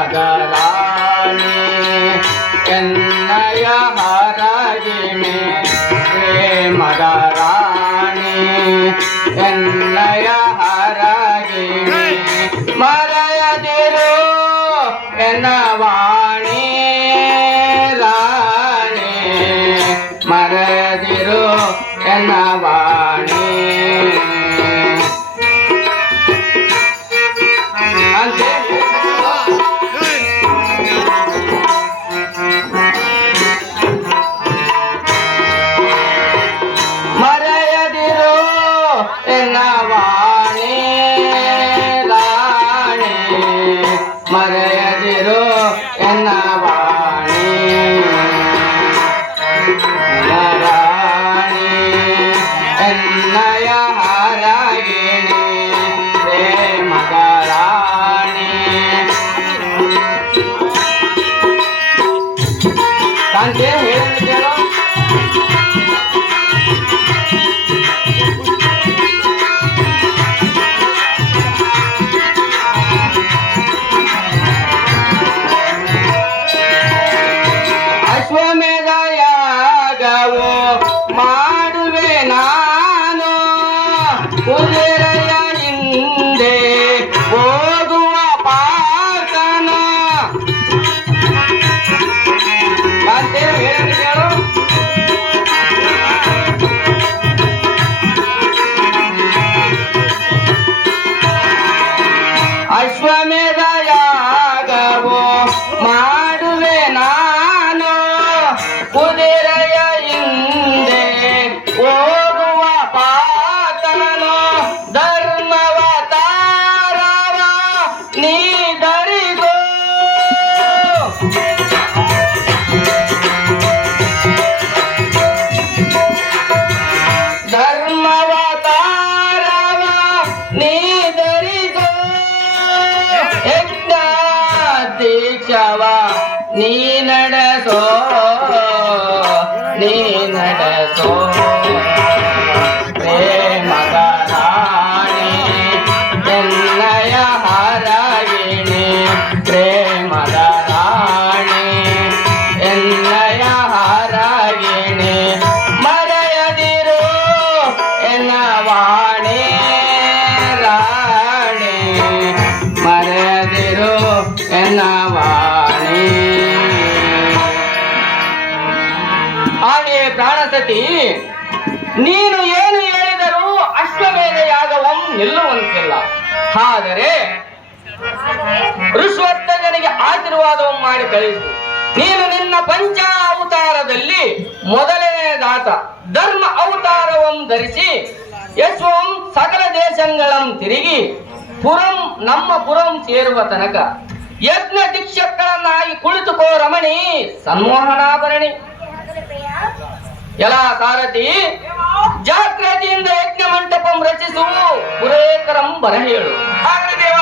ಮದರಾಣಿ ಎನ್ನಯ ಹರಗಿಣಿ ಮದರಾಣಿ ಎನ್ನಯ ಹರಗಿಣಿ ಮರೆಯದಿರು ಎನ್ನವಾಣಿ ರಾಣಿ ಮರೆಯದಿರು ಎನ್ನವಾಣಿ ಅಂತೆ ಮರೆಯದಿರು ಎನ್ನವಾಣಿ ರಾಣಿ ಮರೆಯದಿರು ಎನ್ನವಾಣಿ ರಾಣಿ ಎನ್ನಯ ಹರಗಿಣಿ ಪ್ರೇಮದ ರಾಣಿ ಕಾಂತಿ ಹೇಳಿದ್ದೇನು ಅಶ್ವಮೇಧ ಯಾಗವು ಮಾಡುವೆ ನಾನು ಕುದುರೆಯ ಹಿಂದೆ ಹೋಗುವ ಪಾತನ ಮತ್ತೆ ಹೇಳು ಅಶ್ವಮೇಧ ಯಾಗವು ಮಾಡುವೆ ನಾನು ಕುದುರೆಯ ಹಿಂದೆ ಹೋಗುವ ಪಾತನು ಧರ್ಮವತಾರವ ನೀ ಧರಿಸು ಧರ್ಮವತಾರವ ನೀ ಧರಿಸು ಯಜ್ಞ ದೀಕ್ಷವ ನೀ ನಡೆಸೋ ನೀ ನಡೆಸೋ ಪ್ರೇಮದ ರಾಣಿ ಎನ್ನಯ ಹರಗಿಣಿ ಪ್ರೇಮದ ರಾಣಿ ಎನ್ನಯ ಹರಗಿಣಿ ಮರೆಯದಿರು ಎನ್ನವಾಣಿ ರಾಣಿ ಮರೆಯದಿರು ಎನ್ನವಾಣಿ ಹಾಗೆಯೇ ಪ್ರಾಣಸತಿ ನೀನು ಏನು ಹೇಳಿದರೂ ಅಶ್ವಮೇಧ ಯಾಗವಂ ನಿಲ್ಲುವಂತಿಲ್ಲ. ಆದರೆ ಋಷ್ವತ್ವಜನಿಗೆ ಆಶೀರ್ವಾದವನ್ನು ಮಾಡಿ ಕಳಿಸು. ನೀನು ನಿನ್ನ ಪಂಚ ಅವತಾರದಲ್ಲಿ ಮೊದಲನೆಯದಾತ ಧರ್ಮ ಅವತಾರವನ್ನು ಧರಿಸಿ ಯಶ್ವಂ ಸಕಲ ದೇಶಗಳಂ ತಿರುಗಿ ನಮ್ಮ ಪುರಂ ಸೇರುವ ತನಕ ಯಜ್ಞ ದೀಕ್ಷಕಳನ್ನಾಗಿ ಕುಳಿತುಕೋ ರಮಣಿ ಸನ್ಮೋಹನಾಭರಣಿ. ಎಲ್ಲ ಸಾರಥಿ ಜಾಗೃತಿಯಿಂದ ಯಜ್ಞ ಮಂಟಪಂ ರಚಿಸು ಪುರೇಕರಂ ಬರ ಹೇಳು. ದೇವ